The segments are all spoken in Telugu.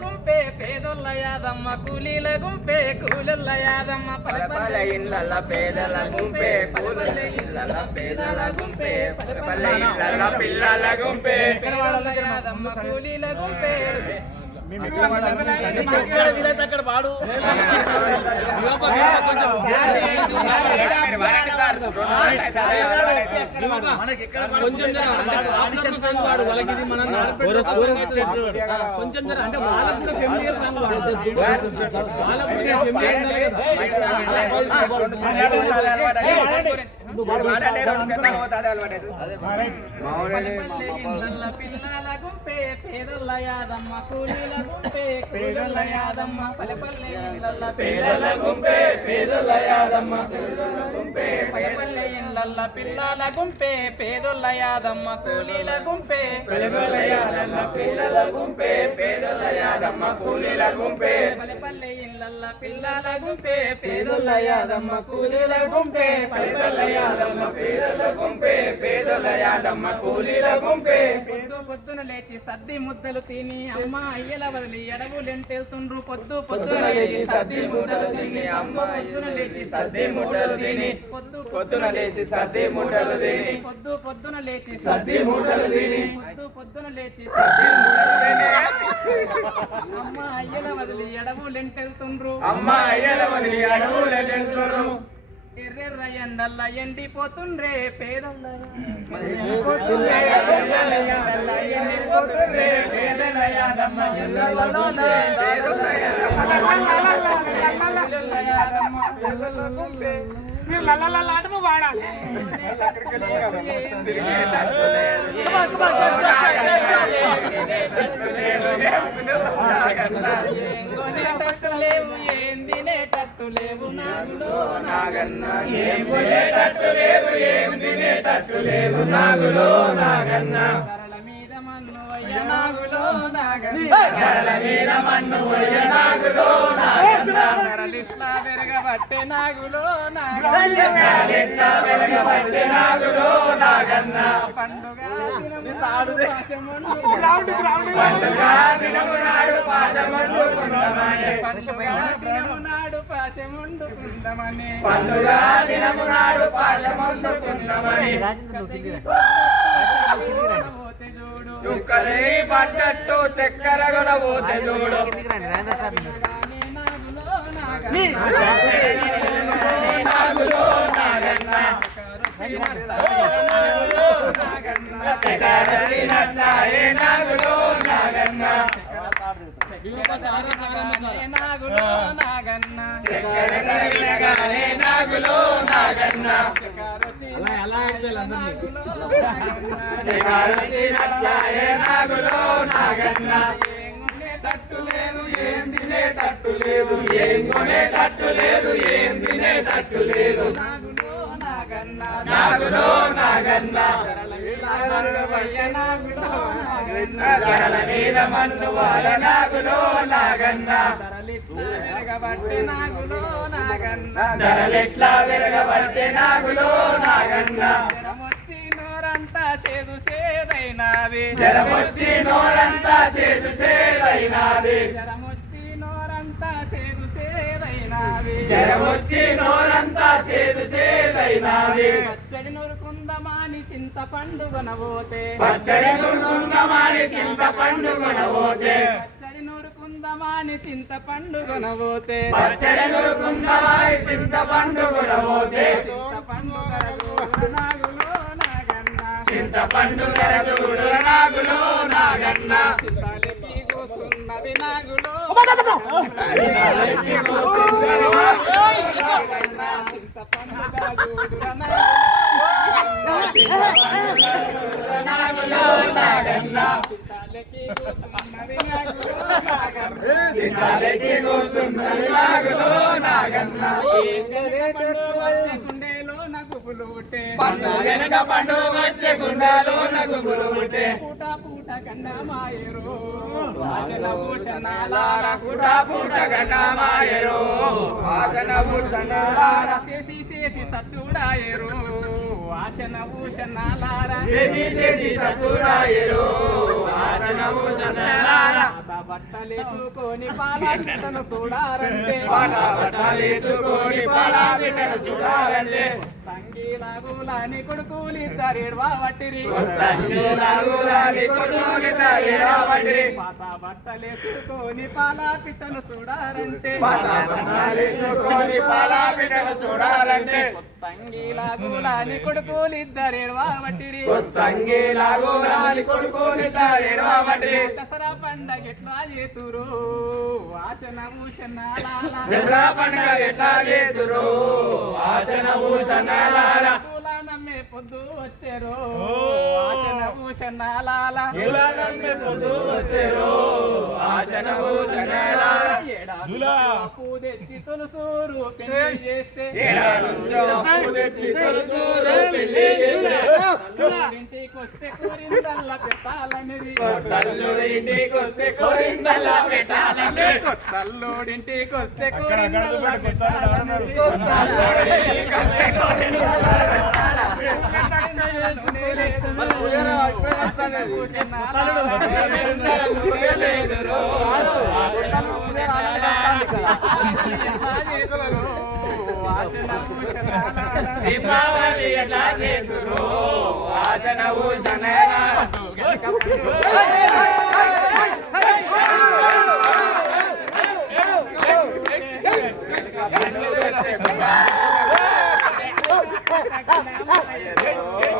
గుంపే పేదొల్ల యాదమ్మ కూలీల గుంపే కూలొల్ల యాదమ్మ. పల్లె ఇళ్ళ పేదల గుంపే పూల ఇళ్ళ పేదల గుంపే పల్లె ఇళ్ళ పిల్లల గుంపే. పేదొల్ల యాదమ్మ కూలీల గుంపే. అక్కడ పాడు మనకి ఎక్కడ కొంచెం అంటే వాడు వాళ్ళకి కూడా వాడు. వాళ్ళకు పిల్లల గుంపే పేదొల్ల యాదమ్మ కూలీల గుంపే కూలొల్ల యాదమ్మ గుంపే పేదొల్ల యాదమ్మ గుంపే. పల్లె ఇళ్ళ పిల్లల గుంపే పేదొల్ల యాదమ్మ కూలీల గుంపే. పిల్లల పిల్లల గుంపే పేదల యాదమ్మ కూలీల గుంపే. పల్లె ఇళ్ళ పిల్లల గుంపే పేదొల్ల యాదమ్మ కూలీల గుంపే. పేదల యాదమ్మ పేదల గుంపే పేదల యాదమ్మ కూలీల గుంపే. పొద్దు పొద్దున లేచి సద్ది ముద్దలు తిని అమ్మ అయ్యల వదిలి ఎడవులెంటెళ్తుండ్రు పొద్దు పొద్దున లేచి సద్ది ముద్దలు తిని అమ్మ పొద్దున లేచి సద్ది ముట్టలు తిని పొద్దు పొద్దున లేచి సద్ది ముట్టలు తిని పొద్దు పొద్దున లేచి సద్ది ముట్టలు తిని పొద్దు పొద్దున లేచి సద్ది ముట్టలు తిని అమ్మ అయ్యల వదిలి ఎడవులెంటెళ్తుండ్రు అమ్మ అయ్యల వదిలి అడవులెళ్తున్నారు ఎర్రెర్ర ఎండల్ల ఎండిపోతుండ్రే పేదల్ల. పేదల లేవు ఏం తినేటట్టు లేవు నాగులో నాగన్న. ఏం తినేటట్టు లేదు ఏం తినేటట్టు లేదు నాగులో నాగన్న. ధరల మీద మన్ను అయ్య నాగులో నాగన్న. గరల మీద మన్ను పోయ నాగులో నాగన్న. ధరలిట్లా పెరగబట్టే నాగులో నాగన్న. వెలగబట్టే నాగులో నాగన్న. పండుగ పండుగ పండుగ పండుగ పోతే చూడు చుక్కలే పడ్డట్టు చక్కెర కొనబోతే చూడు. నాగులో నాగన్న. తట్టు లేదు ఏం తినేటట్టు లేదు ఏం కొనేటట్టు లేదు ఏం తినేటట్టు లేదు నాగులో నాగన్న నాగులో మీద మన్ను వాళ్ళ నాగులో నాగన్న ధరలిట్లా పెరగబట్టే నాగులో నాగన్న ధరలెట్లా విరగబట్టే నాగులో నాగన్న నోరంతా సేదు సేదైనాది జరమొచ్చి నోరంతా సేదు సేదైనాది జరమొచ్చి నోరంతా చేదు సేదైనాది పచ్చడి నూరుకుందమాని చింత పండుగనబోతే పచ్చడి గుర్తుందమాని చింత పండుగనబోతే పచ్చడి నూరుకుందమాని చింత పండుగనబోతే పచ్చడి గుర్తుందమాని చింత పండుగనబోతే చింత పండుగ నాగులో నాగన్న నాగులో నాగన్న చింతాలెక్కి కూసున్నది నాగులో పండుగ పండు వెనక పండు వచ్చే గుండాలో నగుగులు ఉంటే. గండమాయరు వాసన భూషణాలార పూట పూట గండమాయరు వాసన భూషణాలార చేసి చేసి సచ్చుడాయరు. వాసన భూషణాలార చేసి చేసి సతురాయరు వాసన భూషణాలార బట్టలేసుకొని పాలను చూడారంటే పాట బట్టలేసుకొని పాలా బిడ్డను చూడాలంటే సంగీలాగులాని కొడుకులిద్దరేడ్వా వట్టిరి సంగీలాగులాని కొడుకులిద్దరేడ్వావట్టిరి. పాత బట్టలేసుకొని పాలా పితను చూడారంటే పాలా బిడ్డను చూడాలంటే. సంగీలాగులాని కొడుకులిద్దరేడ్వా వట్టిరి తంగేలాగులాని కొడుకులిద్దరేడ్వావట్టిరి. దసరా పండగ ఎట్లా చేతురు? వాసన భూషణ దసరా పండుగ ఎట్లా చేతురు? ఆశన భూషణాలాల పొద్దు వచ్చారు. పొద్దు వచ్చేరు. ఆశన భూషణాలాల పూ తెచ్చి తులసూరు పెళ్ళి చేస్తే. ఇంటికి వస్తే కూరిందల్లా పెట్టాలనేది తల్లుడు ఇంటికొస్తే కోరిందల్లా పెట్టాలంటే తల్లుడింటికి వస్తే కూరిందల్లా పెట్టాలనేది దీపావళి ఎట్లా చేతురు ఆశన భూషణాలాల పుట పుట గడ్డమాయను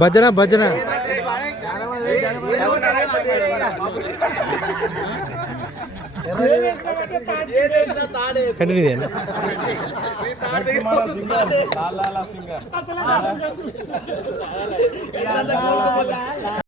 భజన భజన. కంటిన్యూ చేయండి.